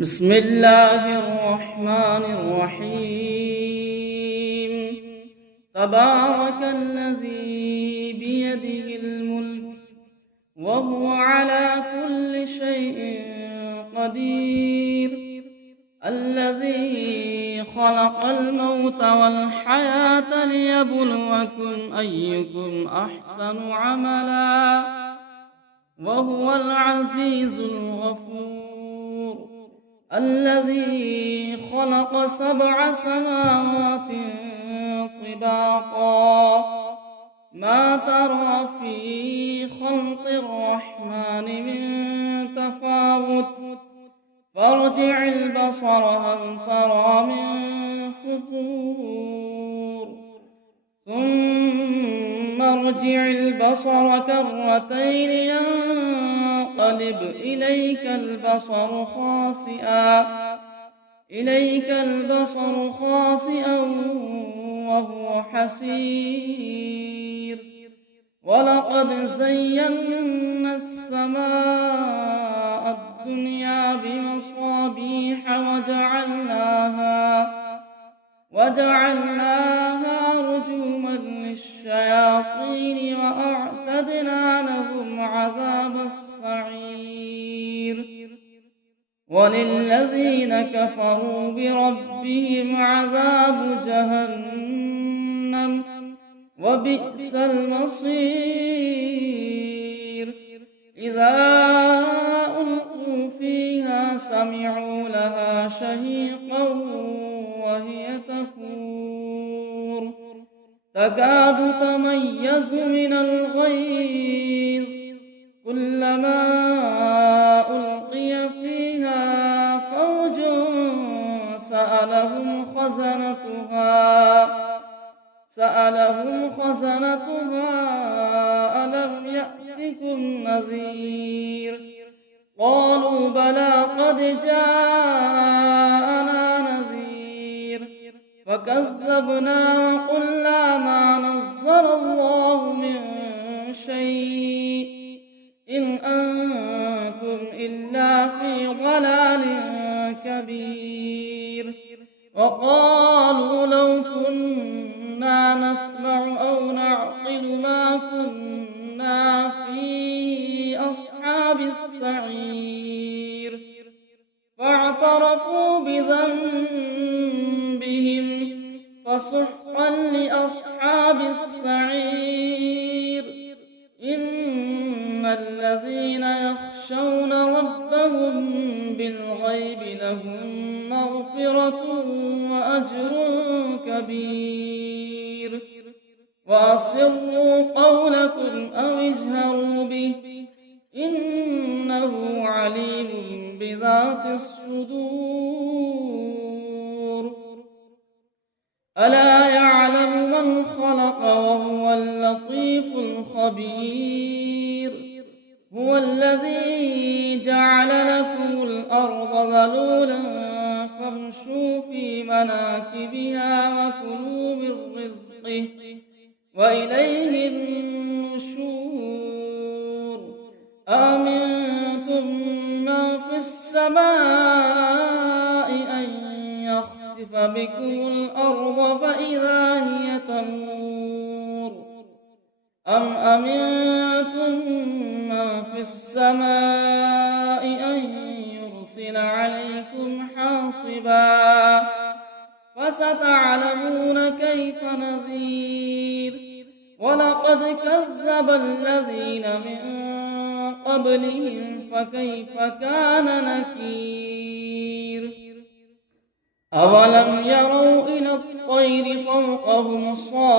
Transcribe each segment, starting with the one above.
بسم الله الرحمن الرحيم. تبارك الذي بيده الملك وهو على كل شيء قدير، الذي خلق الموت والحياة ليبلوكم أيكم أحسن عملا، وهو العزيز الغفور، الذي خلق 7 سماوات طباقا، ما ترى في خلق الرحمن من تفاوت، فارجع البصر هل ترى من فطور، ثم ارجع البصر كرتين ينقلب إليك البصر خاسئا وهو حسير. ولقد زينا السماء الدنيا بمصابيح وجعلناها رجوما للشياطين وأعتدنا لهم عذاب السعير. وللذين كفروا بربهم عذاب جهنم وبئس المصير. إذا ألقوا فيها سمعوا لها شهيقا وهي تفور، تكاد تميز من الغيظ، كلما ألقي فيها فوج سألهم خزنتها ألم يأتكم نذير؟ قالوا بلى قد جاءنا نذير، فكذبنا وقلنا ما نزل الله من شيء إن أنتم إلا في ضلال كبير. وقالوا لو كنا نسمع أو نعقل ما كنا في أصحاب السعير، فاعترفوا بذنبهم فسحقا لأصحاب السعير. إن الذين يخشون ربهم بالغيب لهم مغفرة وأجر كبير. وأسروا قولكم أو اجهروا به إنه عليم بذات الصدور. ألا يعلم من خلق وهو اللطيف الخبير. هو الذي جعل لكم الأرض ذلولا فامشوا في مناكبها وكلوا من رزقه وإليه النشور. أأمنتم من في السماء أن يخسف بكم الأرض فإذا هي تمور، أم أمنتم من في السماء أن يرسل عليكم حاصبا، فستعلمون كيف نذير. ولقد كذب الذين من قبلهم فكيف كان نكير. أولم يروا إلى الطير فوقهم صافات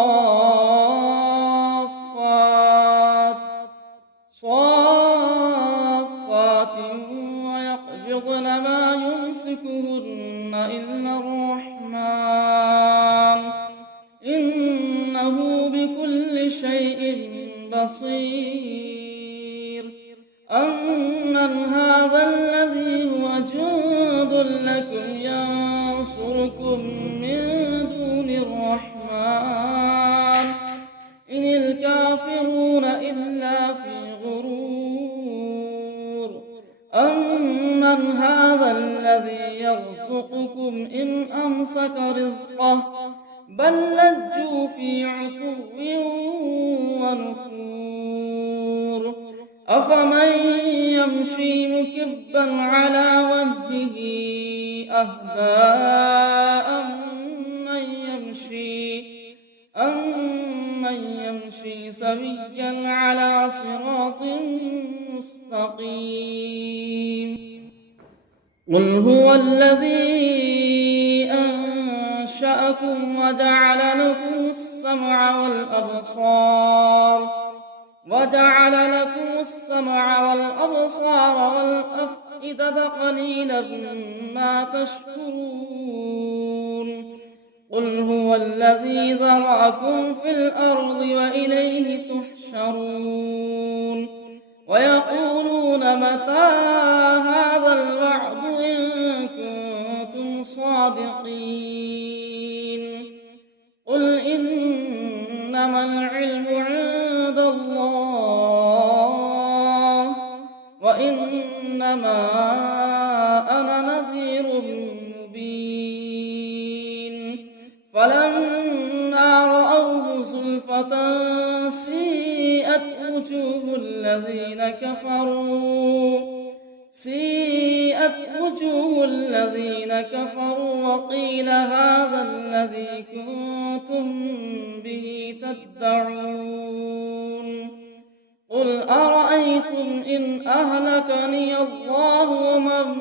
ويقبضن ما يمسكهن إلا الرحمن إنه بكل شيء بصير. أمن هذا الذي هو جند لكم ينصركم من دون الرحمن هذا الذي يرزقكم إن أمسك رزقه بل لجوا في عتو ونفور أفمن يمشي مكبا على وجهه أهدى أمن يمشي سويا على صراط مستقيم قل هو الذي أنشأكم وجعل لكم السمع والأبصار والأفئدة قليلا ما تشكرون قل هو الذي ذرأكم في الأرض وإليه تحشرون ويقولون متى هذا الوعد إن كنتم صادقين قل إنما العلم عند الله وإنما أنا نذير مبين فلما رأوه زلفة سيئت وجوه الذين كفروا وقيل هذا الذي كنتم به تدعون قل أرأيتم إن أهلكني الله ومن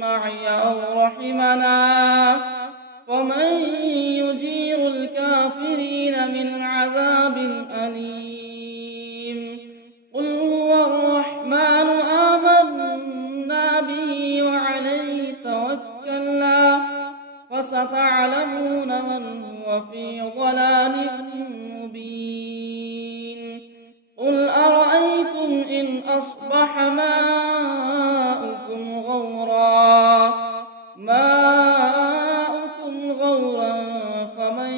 معي أو رحمنا فمن يجير الكافرين من عذاب أليم قل هو الرحمن آمنا به وعليه توكلنا فستعلمون من هو في ضلال مبين قل أرأيتم إن أصبح ماؤكم غورا فمن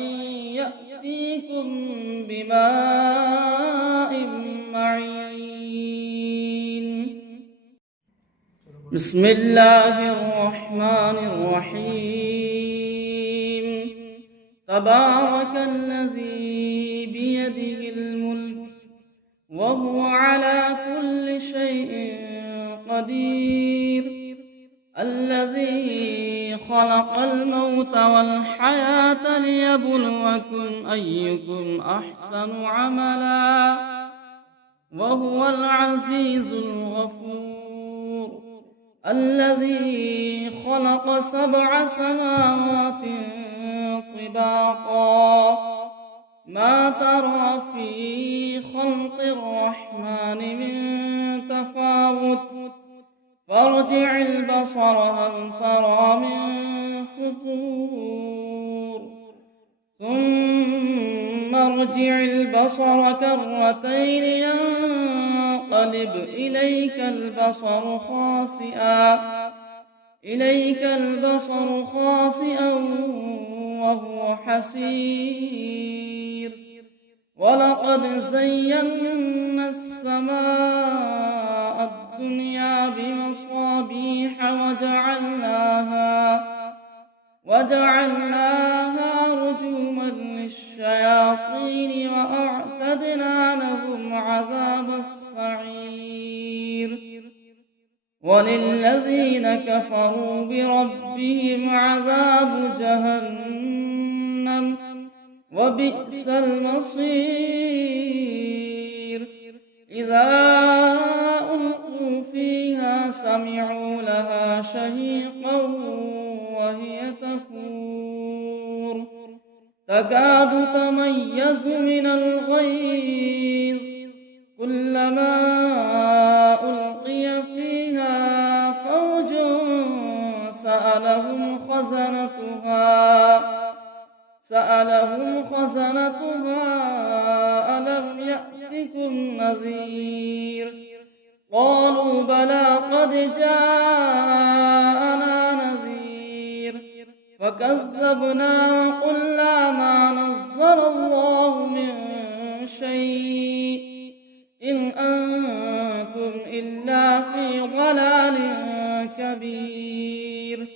يأتيكم بماء معين بسم الله الرحمن الرحيم تبارك الذي بيده الملك وهو على كل شيء قدير الذي خلق الموت والحياة ليبلوكم أيكم أحسن عملا وهو العزيز الغفور الذي خلق 7 سماوات طباقا ما ترى في خلق الرحمن من تفاوت فارجع البصر هل ترى من فطور ثم ارجع البصر كرتين ينقلب إليك البصر خاسئا وهو حسير ولقد زينا السماء الدنيا بمصابيح وجعلناها رجوما للشياطين وأعتدنا لهم عذاب السعير وللذين كفروا بربهم عذاب جهنم وبئس المصير إذا ألقوا فيها سمعوا لها شهيقا وهي تفور تكاد تميز من الغيظ كلما ألقي فيها فوج سألهم خزنتها ألم يأتكم نذير قالوا بلى قد جاءنا نذير فكذبنا وقلنا ما نزل الله من شيء إن أنتم إلا في ضلال كبير بصير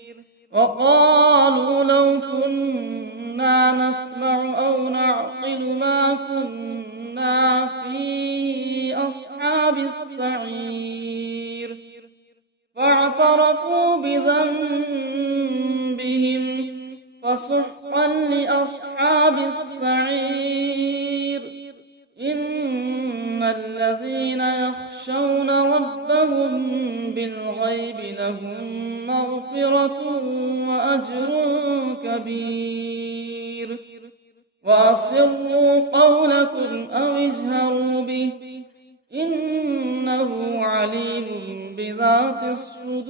وقالوا لو كنا نسمع أو نعقل ما كنا في أصحاب السعير فاعترفوا بذنبهم فسحقا لأصحاب السعير إن الذين يخشون ربهم بالغيب لهم مغفرة وأجر كبير وأسروا قولكم أو اجهروا به إنه عليم بذات الصدور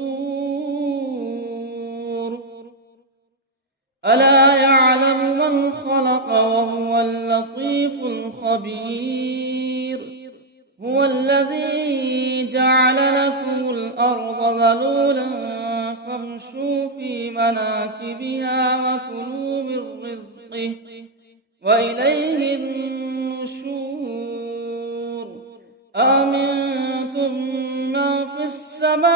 ألا يعلم من خلق وهو اللطيف الخبير هو الذي جعل لكم الأرض ذلولا فامشوا في مناكبها وكلوا من رزقه وإليه النشور آمنتم من في السماء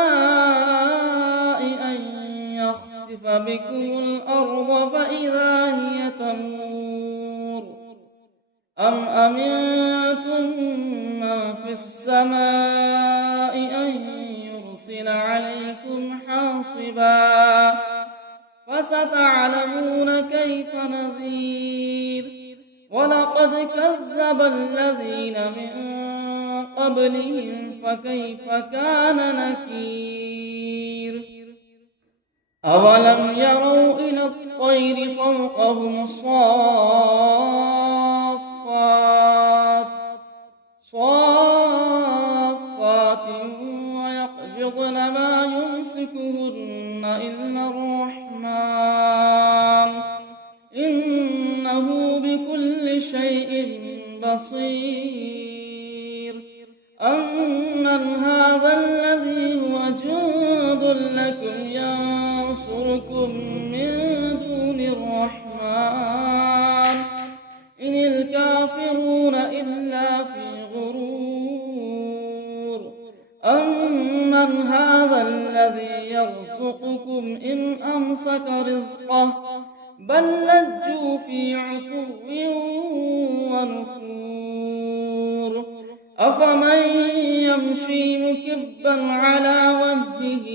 أن يخسف بكم الأرض فإذا هي تمور أم أمنتم من في السماء أن يرسل عليكم حاصبا فستعلمون كيف نذير ولقد كذب الذين من قبلهم فكيف كان نكير أولم يروا إلى الطير فوقهم صافات ويقبضن ما يمسكهن إلا الرحمن إنه بكل شيء بصير أمن هذا الذي هو جند لكم ينصركم من دون الرحمن إن الكافرون إلا في غرور أمن هذا الذي يرزقكم إن أمسك رزقه بل لجوا في عتو ونفور أفمن يمشي مكبا على وجهه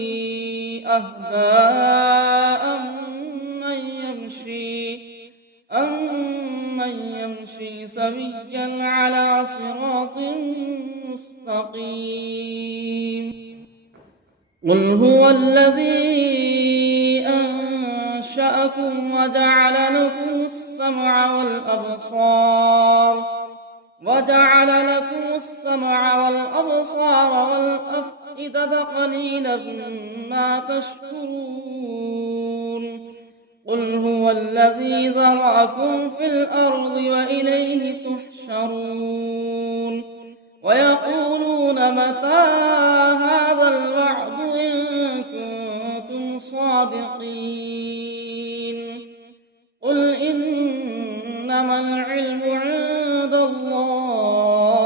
أهدى أمن يمشي سويا على صراط مستقيم قل هو الذي أنشأكم وجعل لكم السمع والأبصار والأفئدة قليلا ما تشكرون قل هو الذي ذرأكم في الأرض وإليه تحشرون ويقولون متى هذا الوعد إن كنتم صادقين قل إنما العلم عند الله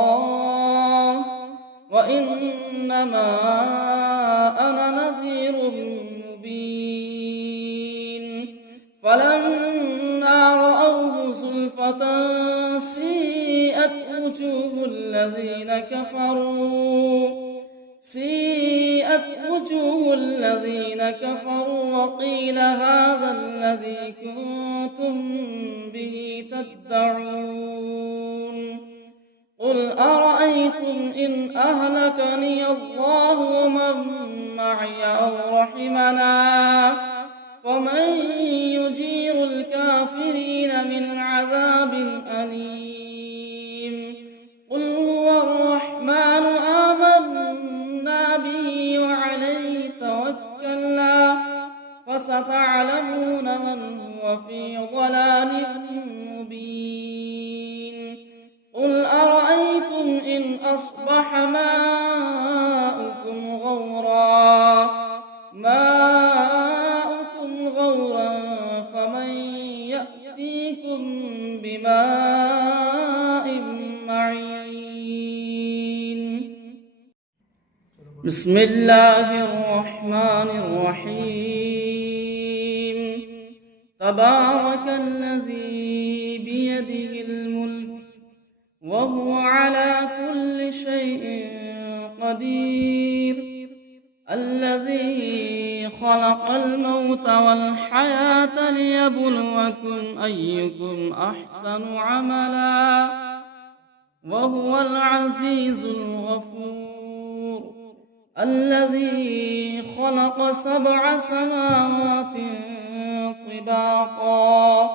وإنما أنا نذير مبين فلما رأوه زلفة سيئت وجوه الذين كفروا وقيل هذا الذي كنتم به تدعون قل أرأيتم إن أهلكني الله ومن معي أو رحمنا فمن يجير الكافرين من عذاب أليم قل هو الرحمن آمنا به وعليه توكلنا فستعلمون من هو في ضلال مبين قل أرأيتم إن أصبح ماؤكم غورا فمن يأتيكم بماء معين بسم الله الرحمن الرحيم تبارك الذي بيده الملك وهو على كل شيء قدير الذي خلق الموت والحياة ليبلوكم أيكم أحسن عملا وهو العزيز الغفور الذي خلق 7 سماوات طباقا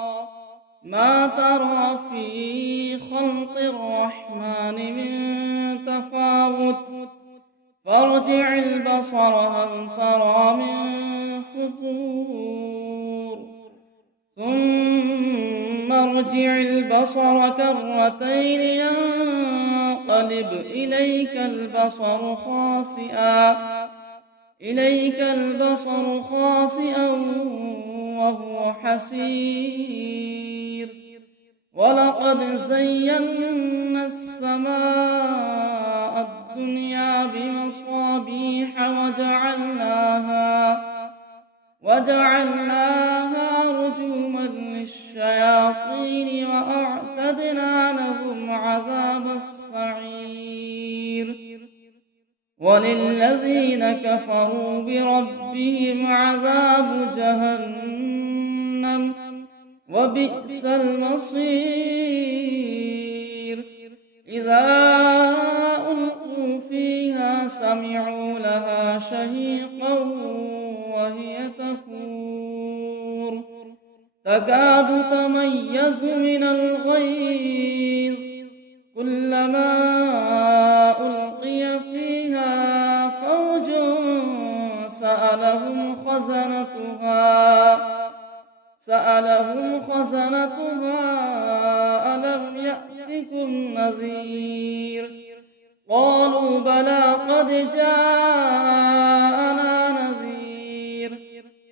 ما ترى في خلق الرحمن من تفاوت فارجع البصر هل ترى من فطور ثم ارجع البصر كرتين ينقلب إليك البصر خاسئا وهو حسير ولقد زينا السماء الدنيا بمصابيح وجعلناها رجوما للشياطين وأعتدنا لهم عذاب السعير وللذين كفروا بربهم عذاب جهنم وبئس المصير إذا ألقوا فيها سمعوا لها شهيقا وهي تفور تكاد تميز من الغيظ كلما ألقي فيها فوج سألهم خزنتها ألم يأتكم نذير قالوا بلى قد جاءنا نذير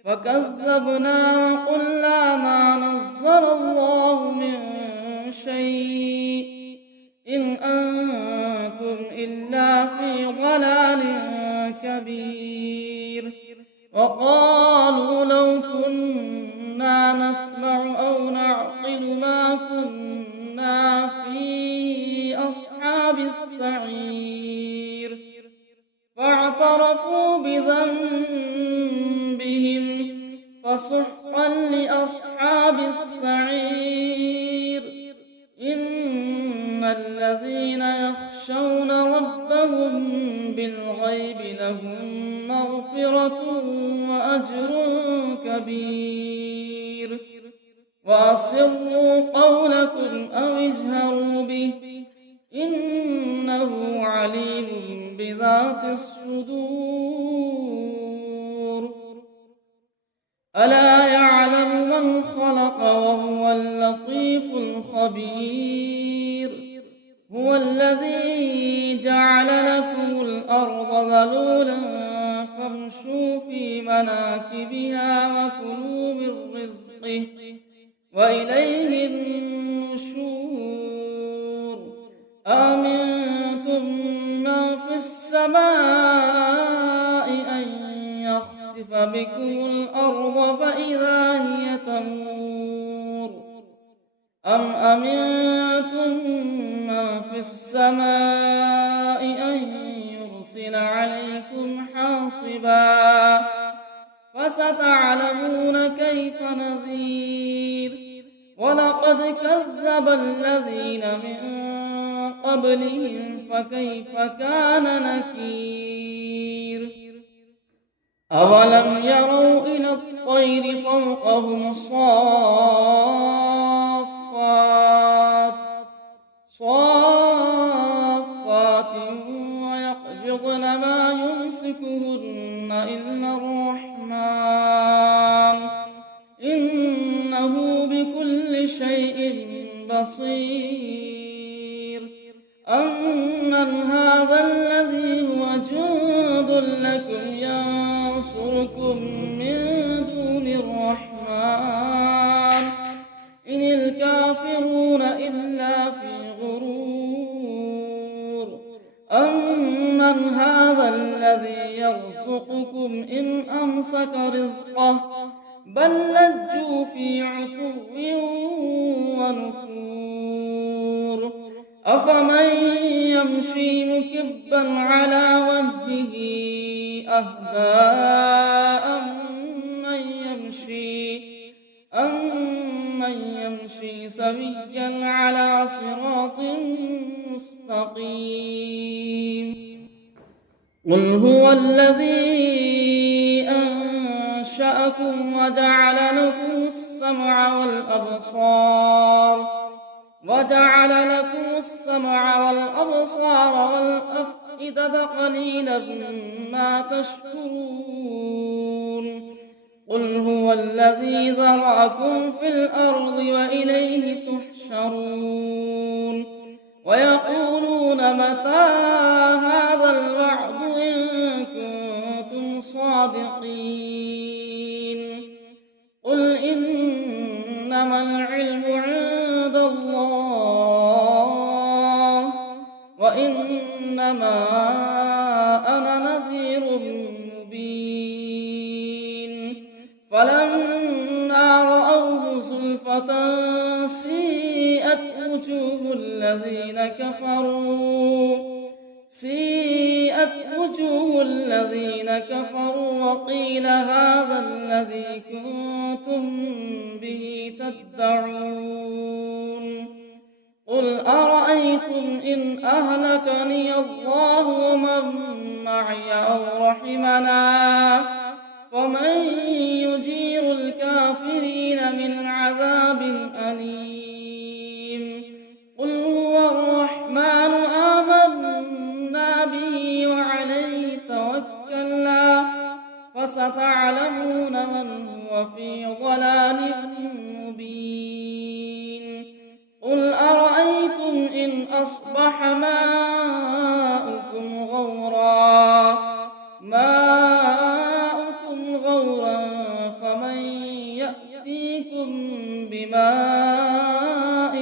فكذبنا وقلنا ما نزل الله من شيء إن أنتم إلا في ضلال كبير وقالوا لو كنا نسمع أو نعقل ما كنا في أصحاب السعير فاعترفوا بذنبهم فسحقا لأصحاب السعير إن الذين يخشون ربهم بالغيب لهم مغفرة وأجر كبير وأسروا قولكم أو اجهروا به إنه عليم بذات الصدور ألا يعلم من خلق وهو اللطيف الخبير هو الذي جعل لكم الأرض ذلولا فامشوا في مناكبها وكلوا من رزقه وإليه النشور أأمنتم من في السماء أن يخسف بكم الأرض فإذا هي تمور أم أمنتم من في السماء أن يرسل عليكم حاصبا فستعلمون كيف نذير ولقد كذب الذين من قبلهم فكيف كان نكير أولم يروا إلى الطير فوقهم صافات ويقبضن ما يمسكهن إلا الرحمن إنه بكل شيء بصير أمن هذا الذي هو جند لكم ينصركم من دون الرحمن إن الكافرون إلا في غرور أمن هذا الذي بل لجوا في عتو ونفور أفمن يمشي مكبا على وجهه أهدى أمن يمشي سويا على صراط مستقيم قل هو الذي أنشأكم وجعل لكم السمع والأبصار والأفئدة قليلا ما تشكرون قل هو الذي ذرأكم في الأرض وإليه تحشرون ويقولون متى هذا الوعد إن كنتم صادقين قل إنما العلم عند الله وإنما أنا نذير مبين فلما رأوه زلفة سيئت وجوه الذين كفروا وقيل هذا الذي كنتم به تدعون قل أرأيتم إن أهلكني الله ومن معي أو رحمنا فمن يجير الكافرين من عذاب أليم قل هو الرحمن آمنا به وعليه توكلنا فستعلمون من هو في ضلال مبين قل أرأيتم إن أصبح ماؤكم غورا فمن يأتيكم بماء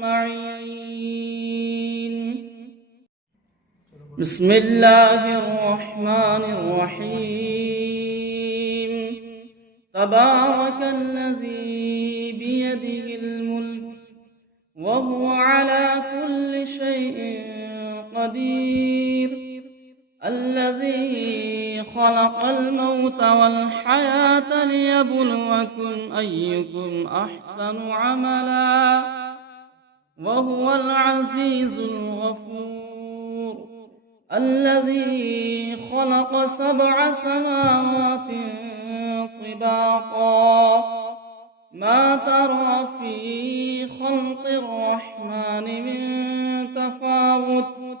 معين بسم الله الرحمن الرحيم تبارك الذي بيده الملك وهو على كل شيء قدير الذي خلق الموت والحياة ليبلوكم أيكم أحسن عملا وهو العزيز الغفور الذي خلق 7 سماوات طباقا ما ترى في خلق الرحمن من تفاوت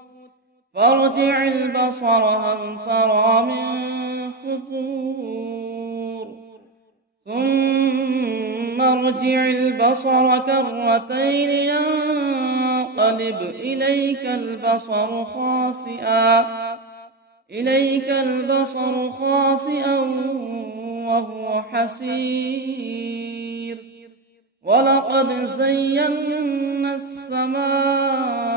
فارجع البصر هل ترى من فطور ثم ارجع البصر كرتين ينقلب إليك البصر خاسئا وهو حسير ولقد زينا السماء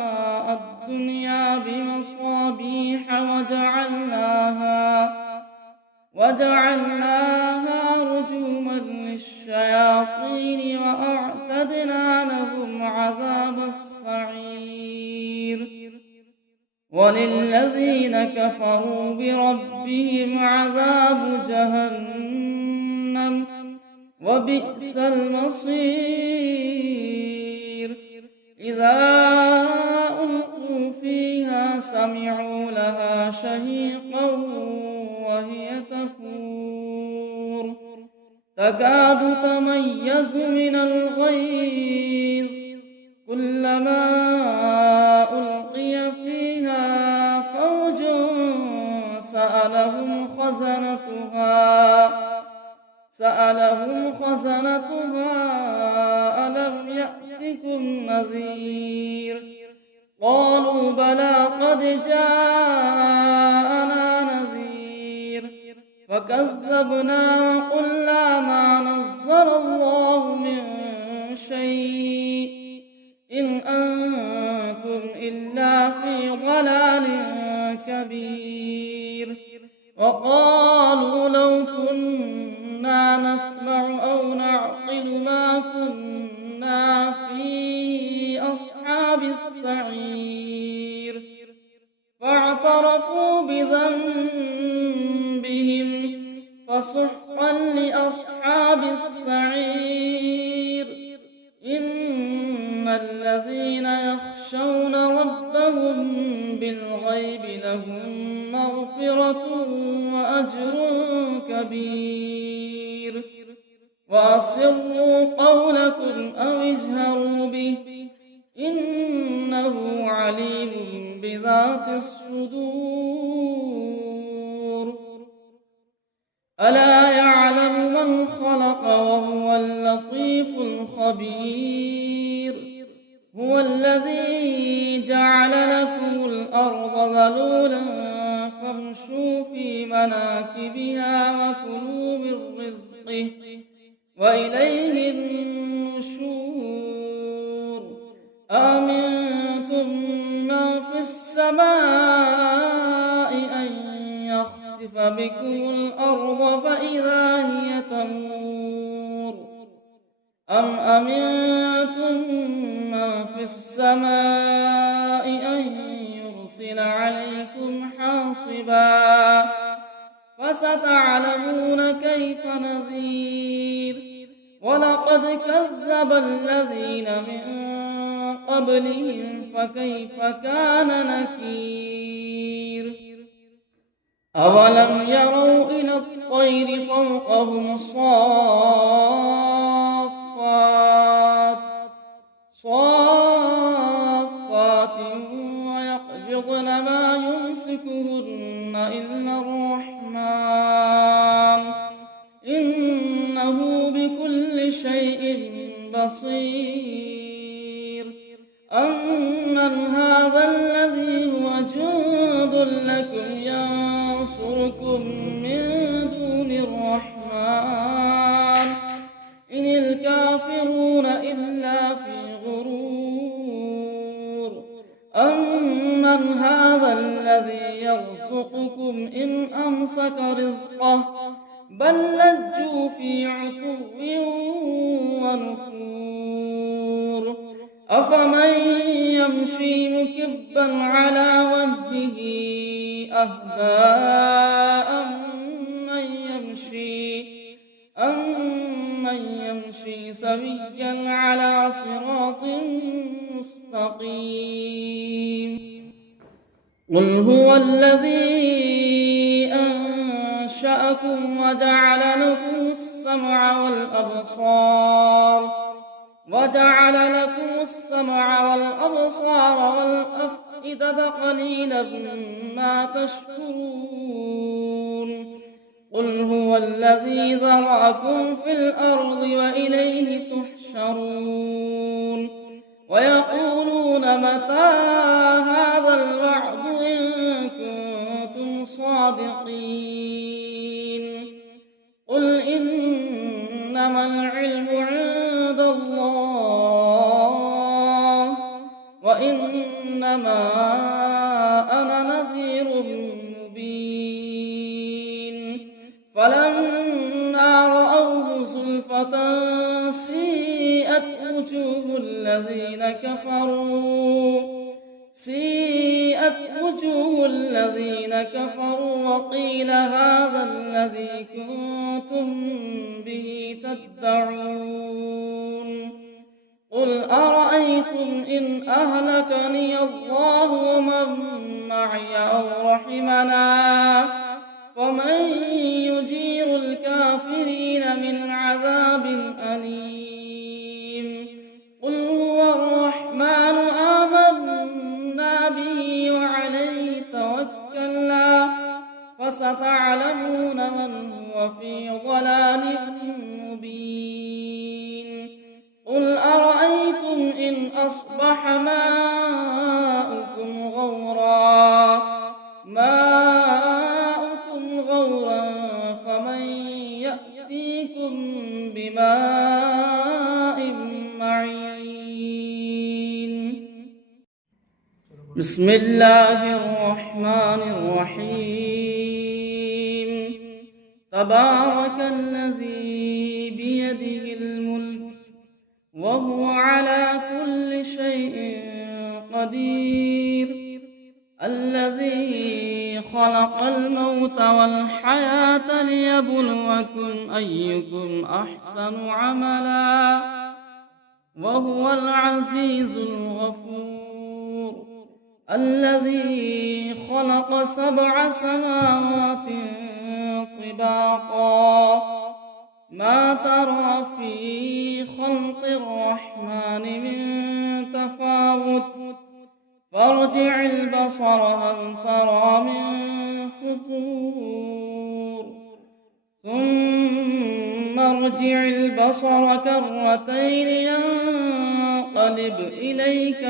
الدنيا بمصابيح وجعلناها رجوما للشياطين وأعتدنا لهم عذاب السعير وللذين كفروا بربهم عذاب جهنم وبئس المصير إذا ألقوا فيها سمعوا لها شهيقا وهي تفور تكاد تميز من الغيظ كلما ألقي فيها فوج سألهم خزنتها ألم يأتكم نذير قالوا بلى قد جاءنا نذير فكذبنا وقلنا ما نزل الله من شيء إن أنتم إلا في ضلال كبير وقالوا لو كنا نسمع أو نعقل ما كنا في أصحاب السعير فاعترفوا بذنبهم فسحقا لأصحاب السعير إن الذين يخشون ربهم بالغيب لهم مغفرة وأجر كبير وأسروا قولكم أو اجهروا به إنه عليم بذات الصدور ألا يعلم من خلق وهو اللطيف الخبير هو الذي جعل لكم الأرض ذلولا فامشوا في مناكبها وكلوا من رزقه وإليه النشور آمنتم من في السماء أن يخسف بكم الأرض فإذا هي تمور أم أمنتم من في السماء أن يرسل عليكم حاصبا فستعلمون كيف نذير ولقد كذب الذين من قبلهم فكيف كان نكير أولم يروا إلى الطير فوقهم صافات ويقبضن ما يمسكهن إلا الرحمن إنه بكل شيء بصير أمن هذا الذي هو جند لكم ينصركم من دون الرحمن إن الكافرون إلا في غرور أمن هذا الذي يرزقكم إن أمسك رزقه بل لجوا في عتو ونفور أفمن يمشي مكبا على وجهه أهدى أمن يمشي سويا على صراط مستقيم قل هو الذي أنشأكم وجعل لكم السمع والأبصار والأفئدة قليلا ما تشكرون قل هو الذي ذرأكم في الأرض وإليه تحشرون ويقولون متى هذا الوعد إن كنتم صادقين قل إنما العلم عند الله وإنما أنا نذير مبين فلما رأوه زلفة سيئت وجوه الذين كفروا وقيل هذا الذي كنتم به تدعون قل أرأيتم إن أهلكني الله ومن معي أو رحمنا فمن يجير الكافرين من عذاب أليم قل هو الرحمن آمنا به وعليه توكلنا فستعلمون من هو في ضلال مبين قل أرأيتم إن أصبح ماؤكم غورا فمن يأتيكم بماء معين بسم الله الرحمن الرحيم تبارك الذي قدير الذي خلق الموت والحياة ليبلوكم أيكم أحسن عملا وهو العزيز الغفور الذي خلق 7 سماوات طباقا ما ترى في خلق الرحمن من تفاوت فارجع البصر هل ترى من فطور ثم ارجع البصر كرتين ينقلب إليك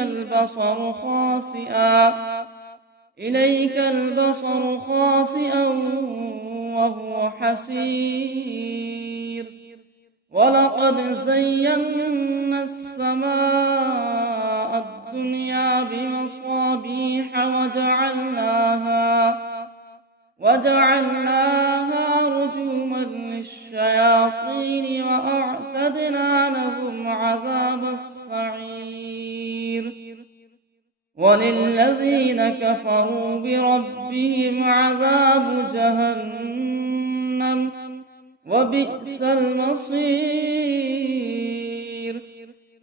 البصر خاسئا وهو حسير ولقد زينا السماء الدنيا بمصابيح وجعلناها رجوما للشياطين وأعتدنا لهم عذاب السعير وللذين كفروا بربهم عذاب جهنم وبئس المصير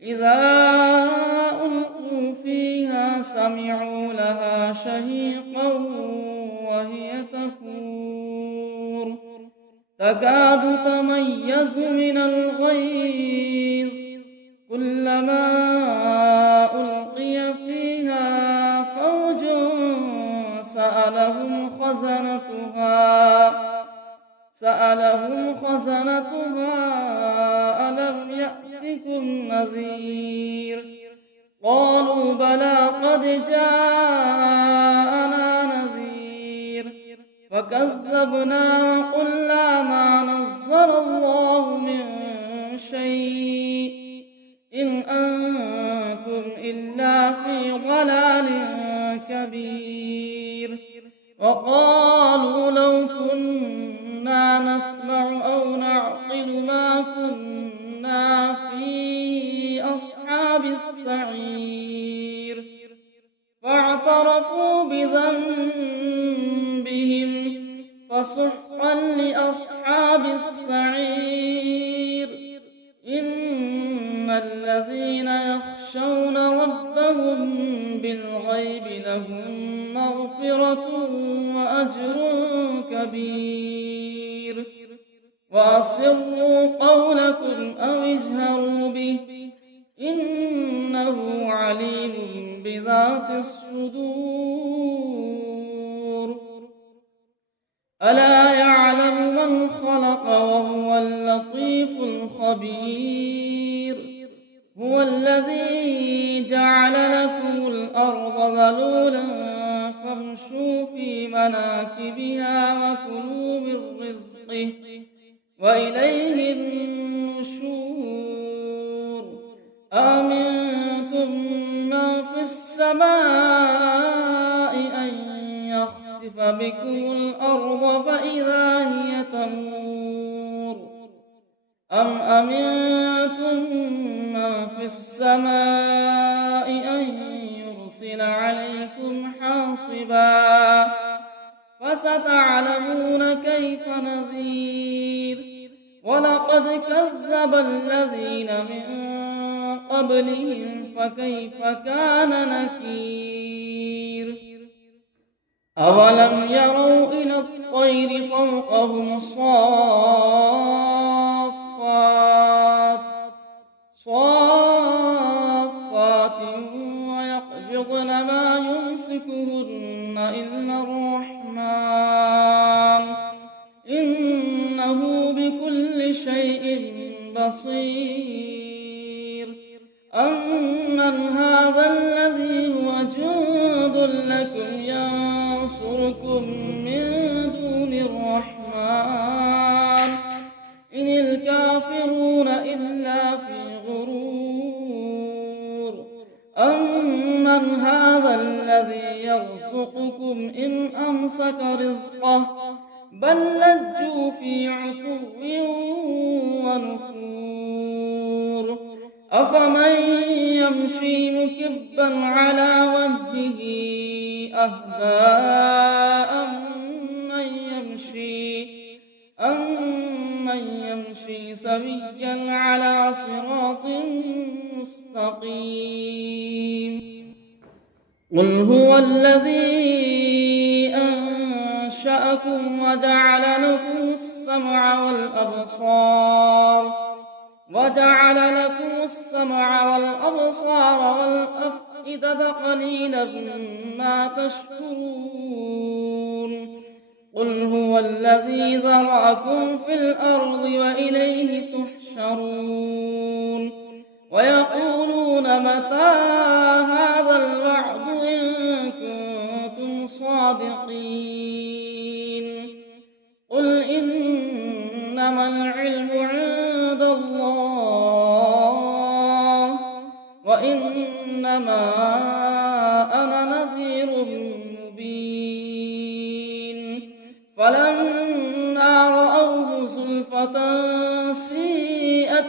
إذا ألقوا فيها سمعوا لها شهيقا وهي تفور تكاد تميز من الغيظ كلما ألقي فيها فوج سألهم خزنتها ألم يأتكم نذير قالوا بلى قد جاءنا نذير فكذبنا وقلنا ما نزل الله من شيء إن أنتم إلا في ضلال كبير وقالوا لو كنا نسمع أو نعقل ما كنا في أصحاب السعير فاعترفوا بذنبهم فسحقا لأصحاب السعير إن الذين يخشون ربهم بالغيب لهم مغفرة وأجر كبير وأسروا قولكم أو اجهروا به إنه عليم بذات الصدور ألا يعلم من خلق وهو اللطيف الخبير هو الذي جعل لكم الأرض ذلولا فامشوا في مناكبها وكلوا من رزقه وإليه النشور أأمنتم من في السماء أن يخسف بكم الأرض فإذا هي تمور أم أمنتم من في السماء أن يرسل عليكم حاصبا فستعلمون كيف نذير ولقد كذب الذين من قبلهم فكيف كان نكير أولم يروا إلى الطير فوقهم صافات ويقبضن ما يمسكهن إلا الرحمن إنه بكل شيء بصير أمن هذا الذي هو جند لكم ينصركم من دون الرحمن إن الكافرون إلا في غرور أمن هذا الذي يرزقكم إن أمسك رزقه بل لجوا في عتو ونفور أفمن يمشي مكبا على وجهه أهدى أمن يمشي سويا على صراط مستقيم قل هو الذي أنشأكم وجعل لكم السمع والأبصار والأفئدة قليلا ما تشكرون قل هو الذي ذرأكم في الأرض وإليه تحشرون ويقولون متى هذا الوعد إن كنتم صادقين قل إنما العلم عند الله وإنما أنا نذير مبين فلما رأوه زلفة سيئت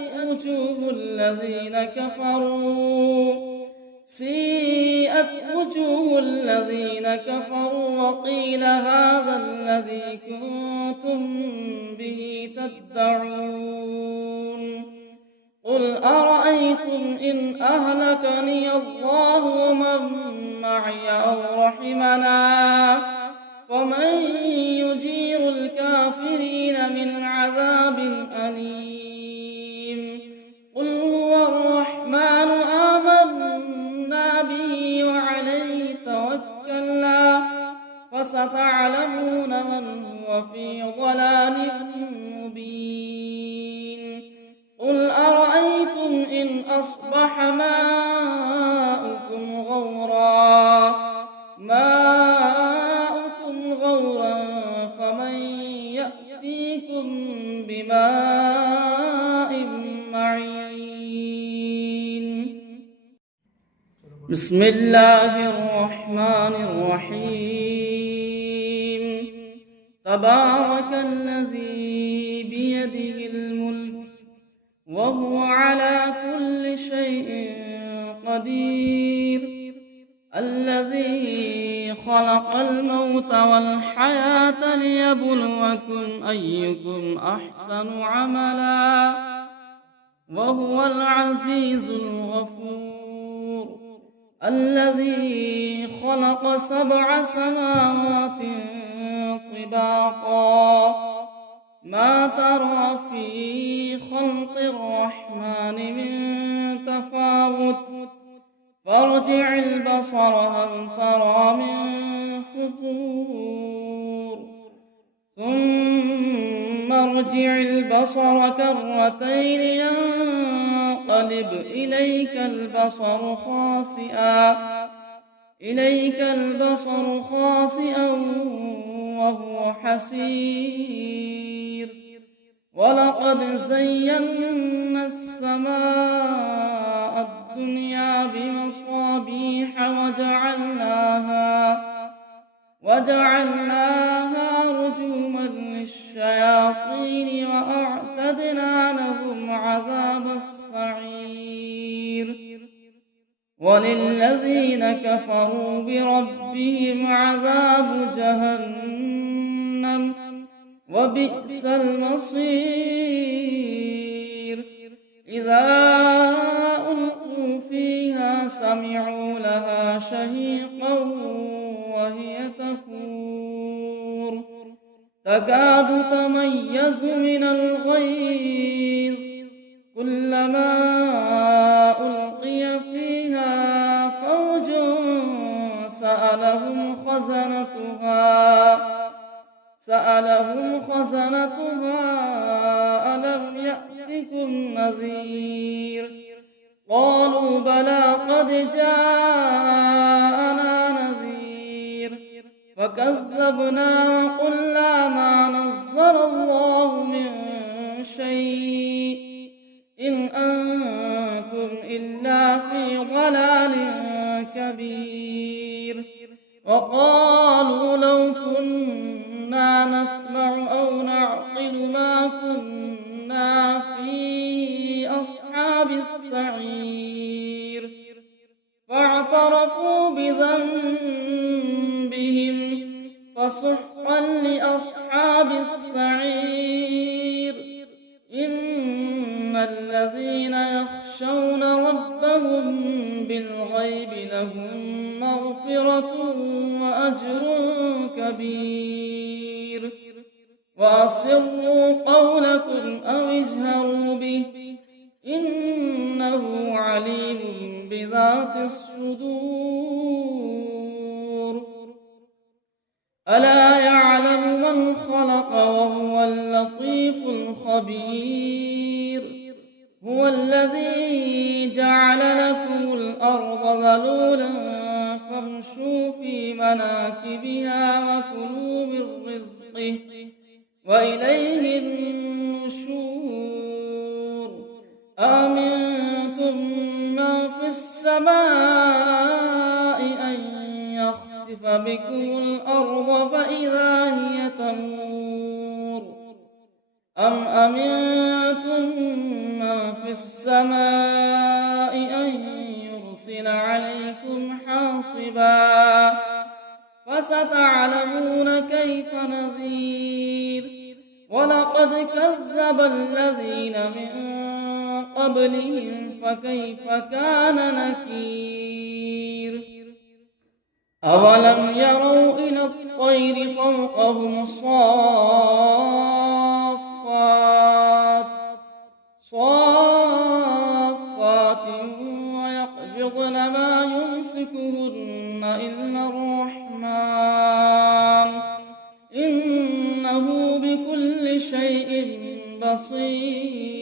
وجوه الذين كفروا وقيل هذا الذي كنتم به تدعون قل أرأيتم إن أهلكني الله ومن معي أو رحمنا فمن يجير الكافرين من عذاب أليم قل هو الرحمن آمنا به وعليه توكلنا فستعلمون من هو في ضلال مبين قل أرأيتم إن أصبح ماؤكم غورا فمن يأتيكم بماء معين بسم الله الرحمن الرحيم تبارك الذي بيده الملك وهو على كل شيء قدير الذي خلق الموت والحياة ليبلوكم أيكم أحسن عملا وهو العزيز الغفور الذي خلق 7 سماوات طباقا ما ترى في خلق الرحمن من تفاوت فارجع البصر هل ترى من فطور ثم ارجع البصر كرتين ينقلب إليك البصر خاسئا وهو حسير ولقد زينا السماء الدنيا بمصابيح وجعلناها رجوما للشياطين وأعتدنا لهم عذاب السعير وللذين كفروا بربهم عذاب جهنم وبئس المصير إذا ألقوا فيها سمعوا لها شهيقا وهي تفور تكاد تميز من الغيظ كلما ألقي فيها فوج سألهم خزنتها ألم يأتكم نذير قالوا بلى قد جاءنا نذير فكذبنا وقلنا ما نزل الله من شيء إن أنتم إلا في ضلال كبير وقالوا لو كنا نسمع أو نعقل ما كنا في أصحاب السعير الذين يخشون ربهم بالغيب لهم مغفرة وأجر كبير. وأسروا قولكم أو اجهروا به إنه عليم بذات الصدور. ألا يعلم من خلق وهو اللطيف الخبير. هو الذي جعل لكم الأرض ذلولا فامشوا في مناكبها وكلوا من رزقه وإليه النشور. آمنتم من في السماء أن يخسف بكم الأرض فإذا هي تمور أم أمنتم من في السماء أن يرسل عليكم حاصبا فستعلمون كيف نذير. ولقد كذب الذين من قبلهم فكيف كان نكير. أولم يروا إلى الطير فوقهم صافات ويقبضن ما يمسكهن إلا الرحمن إنه بكل شيء بصير.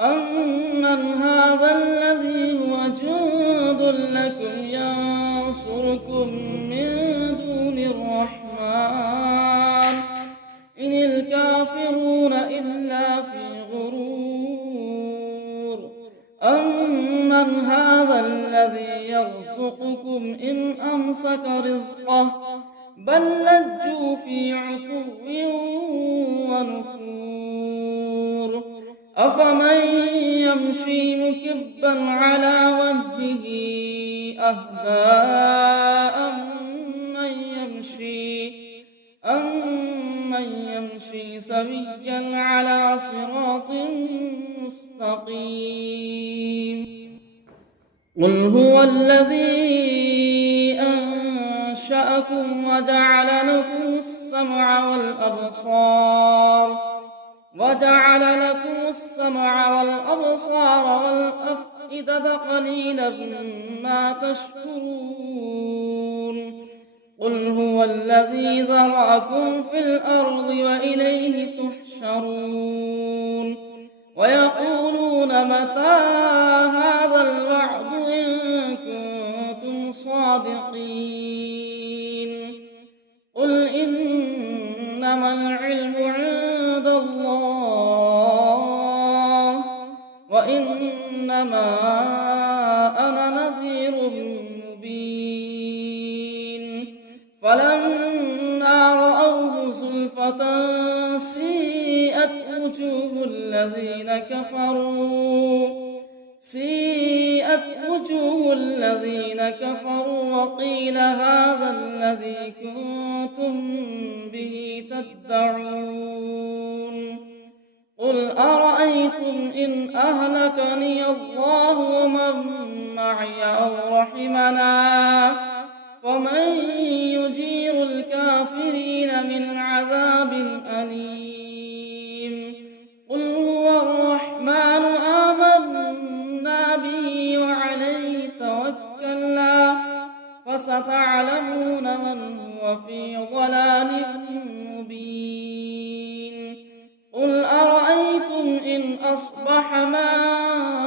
أمن هذا الذي هو جند لكم ينصركم من دون الرحمن إن الكافرون إلا في غرور. أمن هذا الذي يرزقكم إن أمسك رزقه بل لجوا في عتو ونفور. أفمن يمشي مكبا على وجهه أهدى أمن يمشي سويا على صراط مستقيم. قل هو الذي أنشأكم وجعل لكم السمع والأبصار والأفئدة قليلا ما تشكرون. قل هو الذي ذرأكم في الأرض وإليه تحشرون. ويقولون متى هذا الوعد إن كنتم صادقين. قل إنما العلم عند الله وإنما أنا نذير مبين. فلما رأوه زلفة سيئت وجوه الذين كفروا وقيل هذا الذي كنتم به تدعون. قل أرأيتم إن أهلكني الله ومن معي أو رحمنا فمن يجير الكافرين من عذاب أليم. قل هو الرحمن آمنا به وعليه توكلنا فستعلمون من هو في ضلال مبين. قل أرأيتم إن أصبح ماؤكم